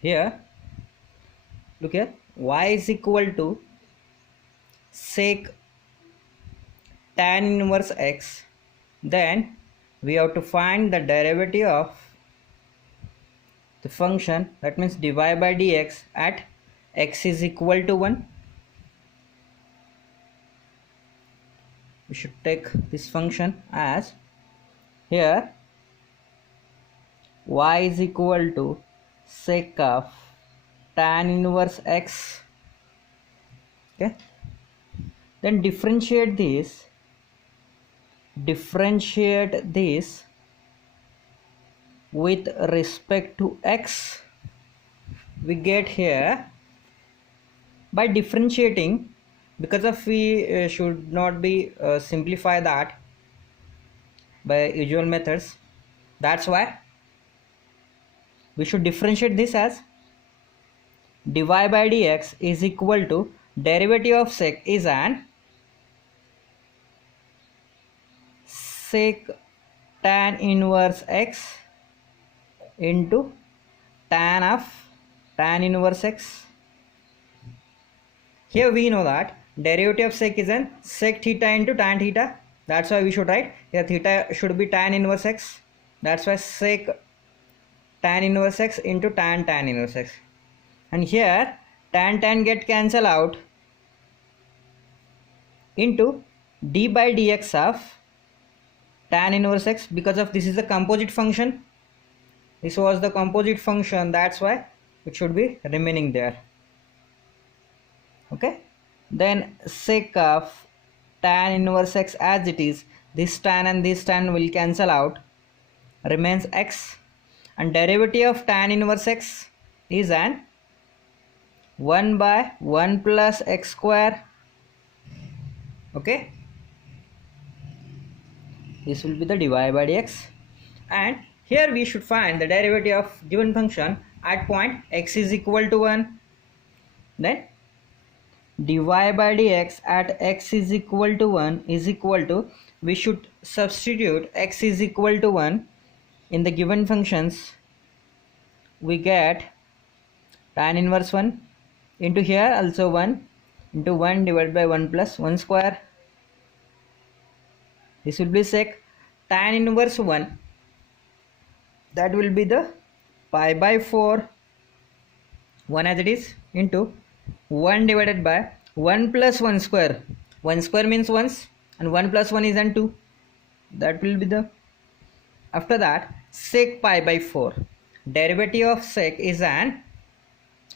Here look here, y is equal to sec tan inverse x. Then we have to find the derivative of the function, that means dy by dx at x is equal to 1. We should take this function as here y is equal to sec of tan inverse x. Okay, then differentiate this with respect to x. We get here by differentiating, because of we should not be simplify that by usual methods, that's why we should differentiate this as dy by dx is equal to derivative of sec is an sec tan inverse x into tan of tan inverse x. Here we know that derivative of sec is an sec theta into tan theta. That's why we should write here theta should be tan inverse x. That's why sec tan inverse x into tan inverse x. And here tan get cancel out into d by dx of tan inverse x, because of this is a composite function. This was the composite function, that's why it should be remaining there. Okay, then sec of tan inverse x as it is, this tan and this tan will cancel out, remains x, and derivative of tan inverse x is an 1 by 1 plus x square. Okay, this will be the dy by dx, and here we should find the derivative of given function at point x is equal to 1. Then dy by dx at x is equal to 1 is equal to, we should substitute x is equal to 1 in the given functions. We get tan inverse 1 into here also 1 into 1 divided by 1 plus 1 square. This will be sec tan inverse 1, that will be the pi by 4 1 as it is, into 1 divided by 1 plus 1 square. 1 square means once, and 1 plus 1 is then 2. That will be the, after that sec pi by 4. Derivative of sec is an,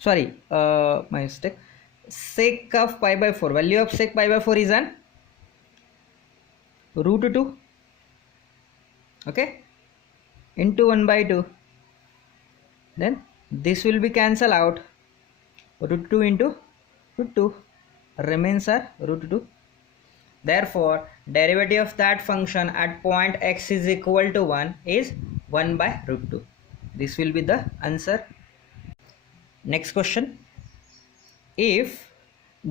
sorry, my mistake, sec of pi by 4, value of sec pi by 4 is an root 2. Okay, into 1 by 2. Then this will be cancel out, root 2 into root 2, remains are root 2. Therefore derivative of that function at point x is equal to 1 is 1 by root 2. This will be the answer. Next question, if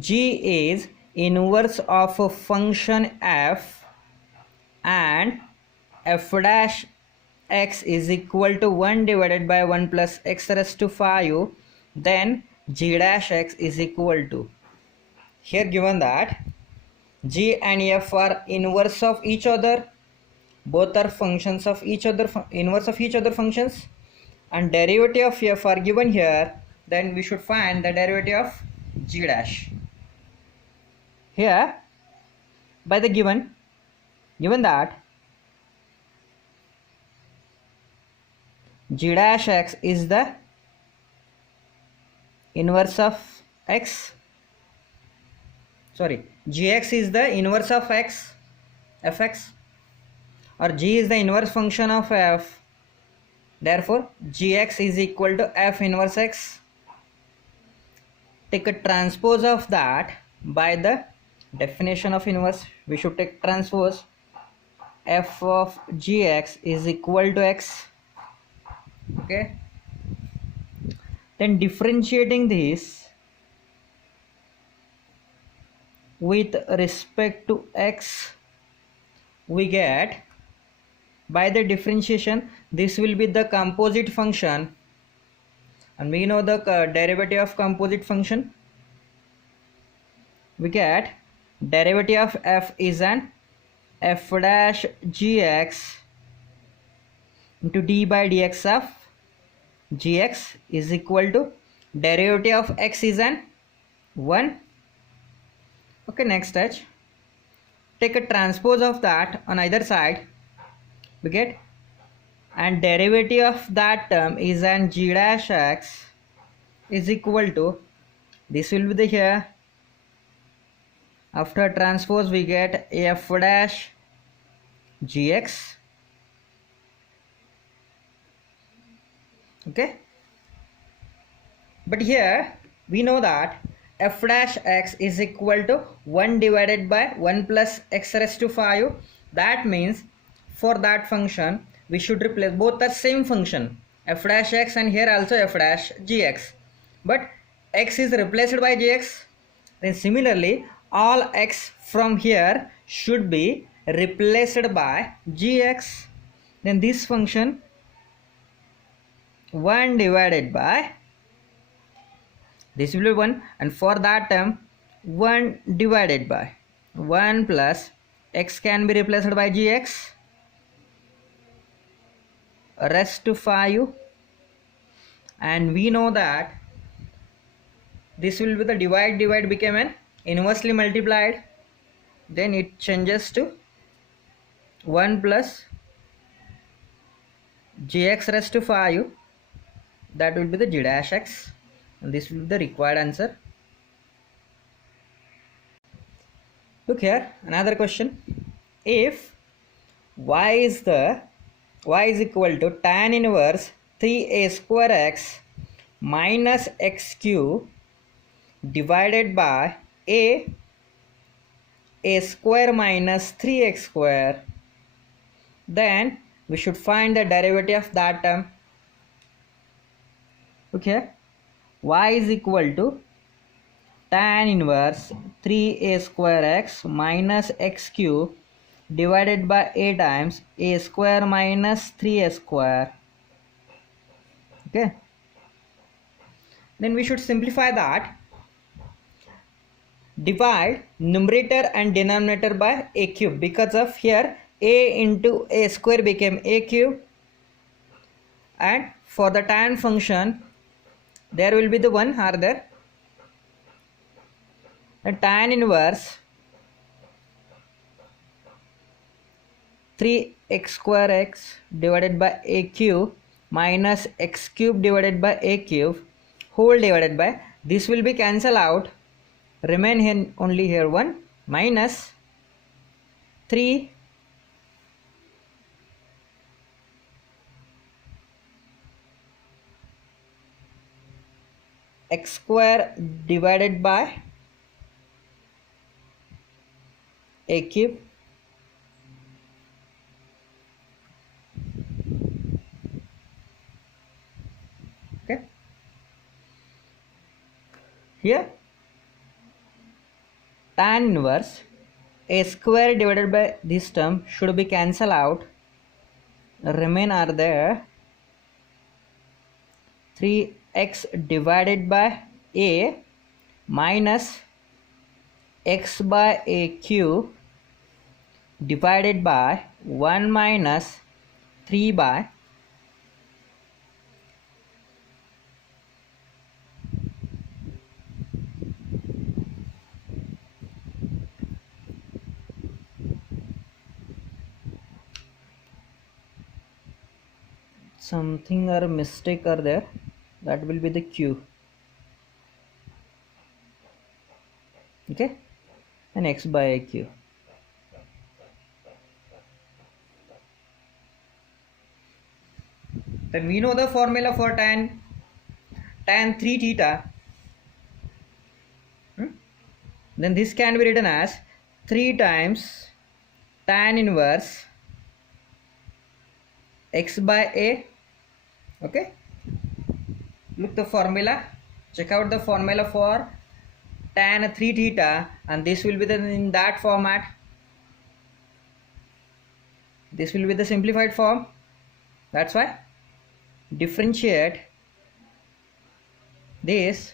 g is inverse of a function f and f dash x is equal to 1 divided by 1 plus x raised to 5, then g dash x is equal to, here given that g and f are inverse of each other, both are functions of each other, inverse of each other functions, and derivative of f are given here, then we should find the derivative of g dash. Here by the given that g dash x is the inverse of x, sorry, gx is the inverse of x, fx, or g is the inverse function of f, therefore gx is equal to f inverse x. Take a transpose of that by the definition of inverse. We should take transpose, f of gx is equal to x. Okay, then differentiating this with respect to x, we get, by the differentiation, this will be the composite function and we know the derivative of composite function. We get derivative of f is an f dash gx into d by dx of gx is equal to derivative of x is an 1. Okay, next touch. Take a transpose of that on either side. We get, and derivative of that term is an g dash x is equal to, this will be the here, after transpose we get f dash gx. Okay, but here we know that f dash x is equal to 1 divided by 1 plus x raised to 5. That means for that function we should replace both the same function, f dash x and here also f dash gx, but x is replaced by gx. Then similarly all x from here should be replaced by gx. Then this function 1 divided by, this will be 1, and for that term 1 divided by 1 plus x can be replaced by gx raised to 5, and we know that this will be the divide became an inversely multiplied, then it changes to 1 plus gx raised to 5, that will be the g dash x, and this will be the required answer. Look here, another question. If y is equal to tan inverse 3a square x minus x cube divided by a square minus 3x square, then we should find the derivative of that term. Okay, y is equal to tan inverse 3a square x minus x cube divided by a times a square minus 3a square. Okay, then we should simplify that. Divide numerator and denominator by a cube, because of here a into a square became a cube, and for the tan function there will be the 1 are there, and tan inverse 3x square x divided by a cube minus x cube divided by a cube whole divided by, this will be cancel out, remain here only here 1 minus 3 x square divided by a cube okay. Here tan inverse a square divided by this term should be cancel out, remain are there 3x divided by a minus x by a cube divided by 1 minus 3 by something or mistake are there, that will be the q. Okay, and x by a q. Then we know the formula for tan 3 theta. Then this can be written as 3 times tan inverse x by a. Okay, look the formula, check out the formula for tan 3 theta, and this will be the in that format, this will be the simplified form. That's why differentiate this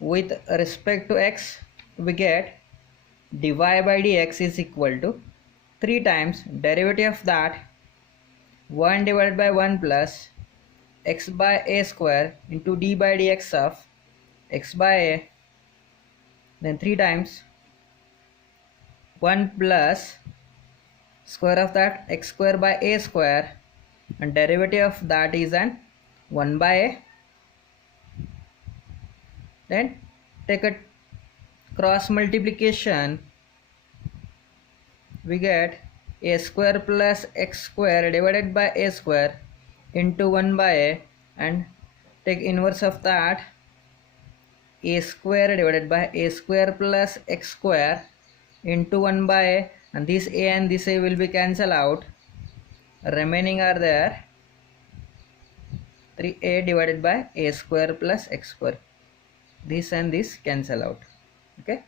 with respect to x, we get dy by dx is equal to 3 times derivative of that 1 divided by 1 plus x by a square into d by dx of x by a, then 3 times 1 plus square of that x square by a square, and derivative of that is an 1 by a. Then take a cross multiplication, we get a square plus x square divided by a square into 1 by a, and take inverse of that a square divided by a square plus x square into 1 by a, and this a and this a will be cancelled out. Remaining are there 3a divided by a square plus x square. This and this cancel out. Okay.